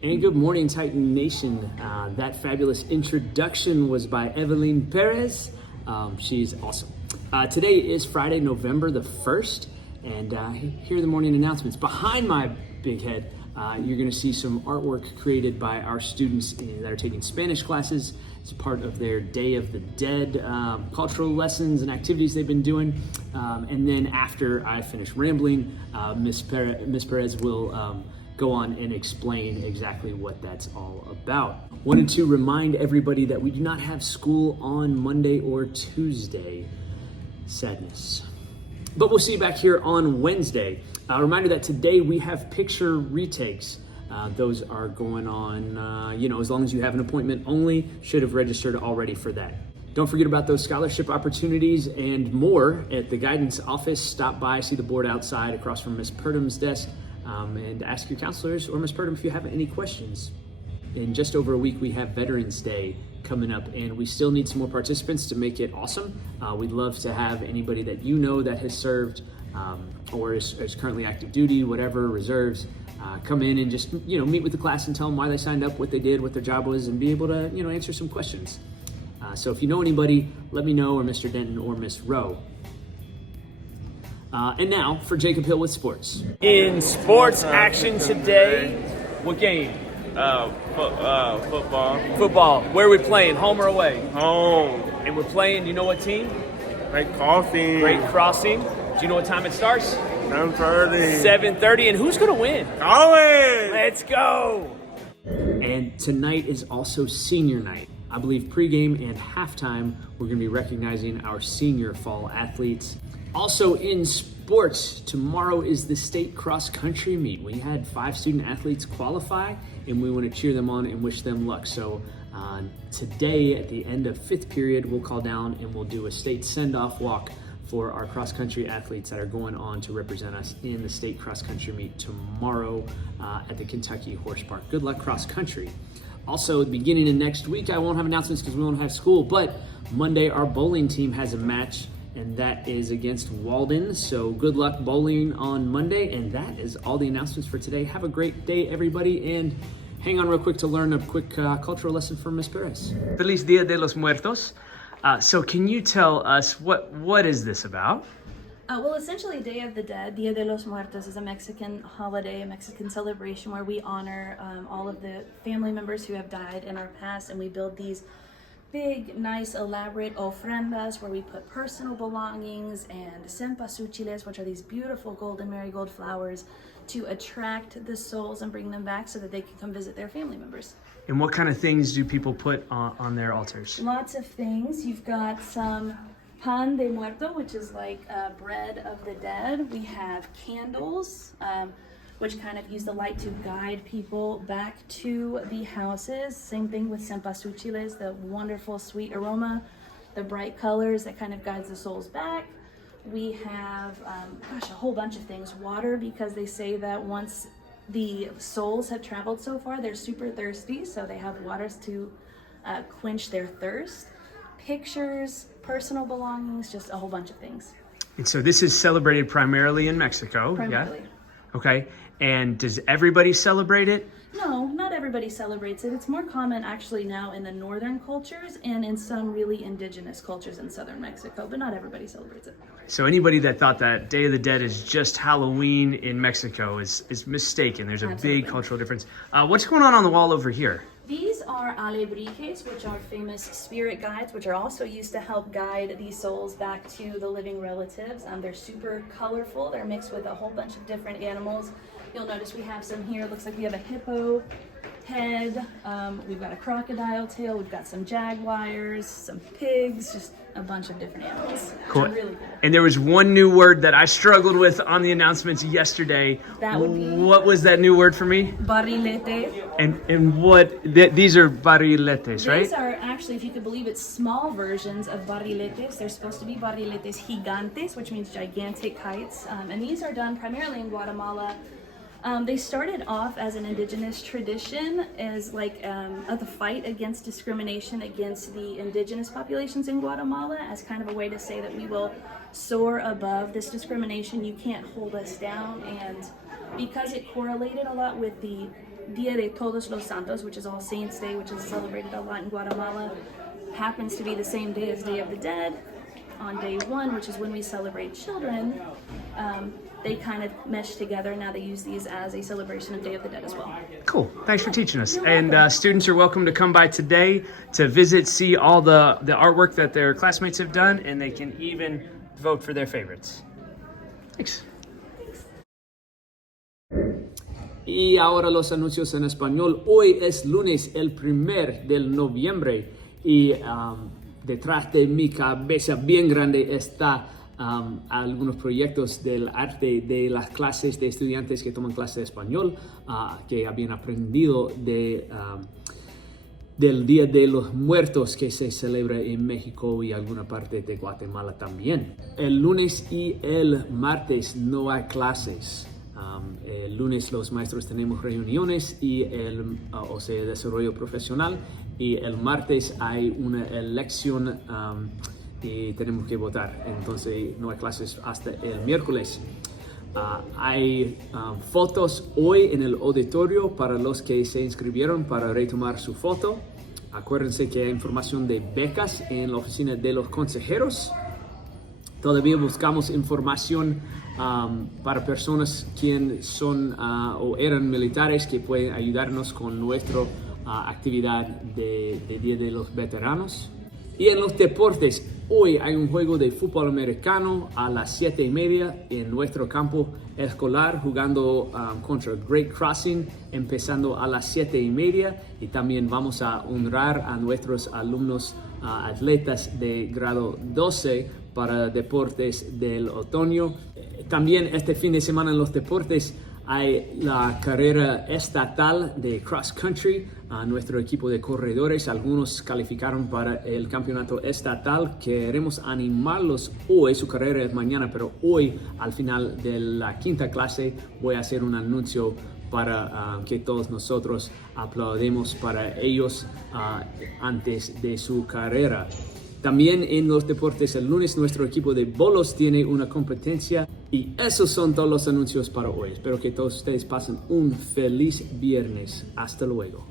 And good morning, Titan Nation. That fabulous introduction was by Evelyn Perez. She's awesome. Today is Friday, November the 1st, and here are the morning announcements. Behind my big head, you're going to see some artwork created by our students that are taking Spanish classes. It's part of their Day of the Dead cultural lessons and activities they've been doing. And then after I finish rambling, Miss Perez will go on and explain exactly what that's all about. Wanted to remind everybody that we do not have school on Monday or Tuesday. Sadness. But we'll see you back here on Wednesday. A reminder that today we have picture retakes. Those are going on, as long as you have an appointment only, should have registered already for that. Don't forget about those scholarship opportunities and more at the guidance office. Stop by, see the board outside across from Ms. Purdum's desk. And ask your counselors or Ms. Purdum if you have any questions. In just over a week, we have Veterans Day coming up, and we still need some more participants to make it awesome. We'd love to have anybody that you know that has served or is currently active duty, whatever, reserves, come in and just meet with the class and tell them why they signed up, what they did, what their job was, and be able to answer some questions. So if you know anybody, let me know, or Mr. Denton or Miss Rowe. And now for Jacob Hill with sports. In sports action today, what game? Football. Football. Where are we playing, home or away? Home. And we're playing, you know what team? Great Crossing. Great Crossing. Do you know what time it starts? 7:30. 7:30. And who's going to win? Going. Let's go. And tonight is also senior night. I believe pregame and halftime, we're going to be recognizing our senior fall athletes. Also in sports, tomorrow is the state cross country meet. We had 5 student athletes qualify, and we want to cheer them on and wish them luck. So today at the end of 5th period, we'll call down and we'll do a state send-off walk for our cross country athletes that are going on to represent us in the state cross country meet tomorrow at the Kentucky Horse Park. Good luck cross country. Also, at the beginning of next week, I won't have announcements because we won't have school, but Monday our bowling team has a match, and that is against Walden. So good luck bowling on Monday. And that is all the announcements for today. Have a great day, everybody. And hang on real quick to learn a quick cultural lesson from Ms. Perez. Feliz Dia de los Muertos. So can you tell us what is this about? Well, essentially, Day of the Dead, Dia de los Muertos, is a Mexican holiday, a Mexican celebration where we honor all of the family members who have died in our past, and we build these big, nice, elaborate ofrendas where we put personal belongings and cempasúchiles, which are these beautiful golden marigold flowers, to attract the souls and bring them back so that they can come visit their family members. And what kind of things do people put on their altars? Lots of things. You've got some pan de muerto, which is like bread of the dead. We have candles, which kind of use the light to guide people back to the houses. Same thing with cempasúchiles, the wonderful sweet aroma, the bright colors that kind of guides the souls back. We have, a whole bunch of things. Water, because they say that once the souls have traveled so far, they're super thirsty, so they have waters to quench their thirst. Pictures, personal belongings, just a whole bunch of things. And so this is celebrated primarily in Mexico. Primarily. Yeah? Okay. And does everybody celebrate it? No, not everybody celebrates it. It's more common actually now in the northern cultures and in some really indigenous cultures in southern Mexico, but not everybody celebrates it. So anybody that thought that Day of the Dead is just Halloween in Mexico is mistaken. There's a Absolutely. big cultural difference. What's going on the wall over here? These are alebrijes, which are famous spirit guides, which are also used to help guide these souls back to the living relatives. They're super colorful. They're mixed with a whole bunch of different animals. You'll notice we have some here. It looks like we have a hippo head. We've got a crocodile tail. We've got some jaguars, some pigs, just a bunch of different animals. Cool. Really cool. And there was one new word that I struggled with on the announcements yesterday. That would be... What was that new word for me? Barrilete. And what, these are barriletes, right? These are actually, if you could believe it, small versions of barriletes. They're supposed to be barriletes gigantes, which means gigantic kites. And these are done primarily in Guatemala. They started off as an indigenous tradition, as like the fight against discrimination against the indigenous populations in Guatemala, as kind of a way to say that we will soar above this discrimination. You can't hold us down. And because it correlated a lot with the Dia de Todos los Santos, which is All Saints Day, which is celebrated a lot in Guatemala, happens to be the same day as Day of the Dead. On day one, which is when we celebrate children, they kind of mesh together. Now they use these as a celebration of Day of the Dead as well. Cool. Thanks for teaching us. And students are welcome to come by today to visit, see all the artwork that their classmates have done, and they can even vote for their favorites. Thanks. Y ahora los anuncios en español. Hoy es lunes, el 1 de noviembre, y detrás de mi cabeza bien grande está algunos proyectos del arte de las clases de estudiantes que toman clase de español, que habían aprendido del Día de los Muertos que se celebra en México y alguna parte de Guatemala también. El lunes y el martes no hay clases. El lunes los maestros tenemos reuniones y o sea, desarrollo profesional, y el martes hay una elección y tenemos que votar. Entonces no hay clases hasta el miércoles. Hay fotos hoy en el auditorio para los que se inscribieron para retomar su foto. Acuérdense que hay información de becas en la oficina de los consejeros. Todavía buscamos información para personas quienes son o eran militares que pueden ayudarnos con nuestra actividad de Día de los Veteranos. Y en los deportes, hoy hay un juego de fútbol americano a las 7:30 en nuestro campo escolar, jugando contra Great Crossing, empezando a las 7:30. Y también vamos a honrar a nuestros alumnos atletas de grado 12 para deportes del otoño. También este fin de semana en los deportes hay la carrera estatal de cross country. Nuestro equipo de corredores, algunos calificaron para el campeonato estatal. Queremos animarlos hoy. Su carrera es mañana, pero hoy al final de la quinta clase voy a hacer un anuncio para que todos nosotros aplaudemos para ellos antes de su carrera. También en los deportes, el lunes nuestro equipo de bolos tiene una competencia. Y esos son todos los anuncios para hoy. Espero que todos ustedes pasen un feliz viernes. Hasta luego.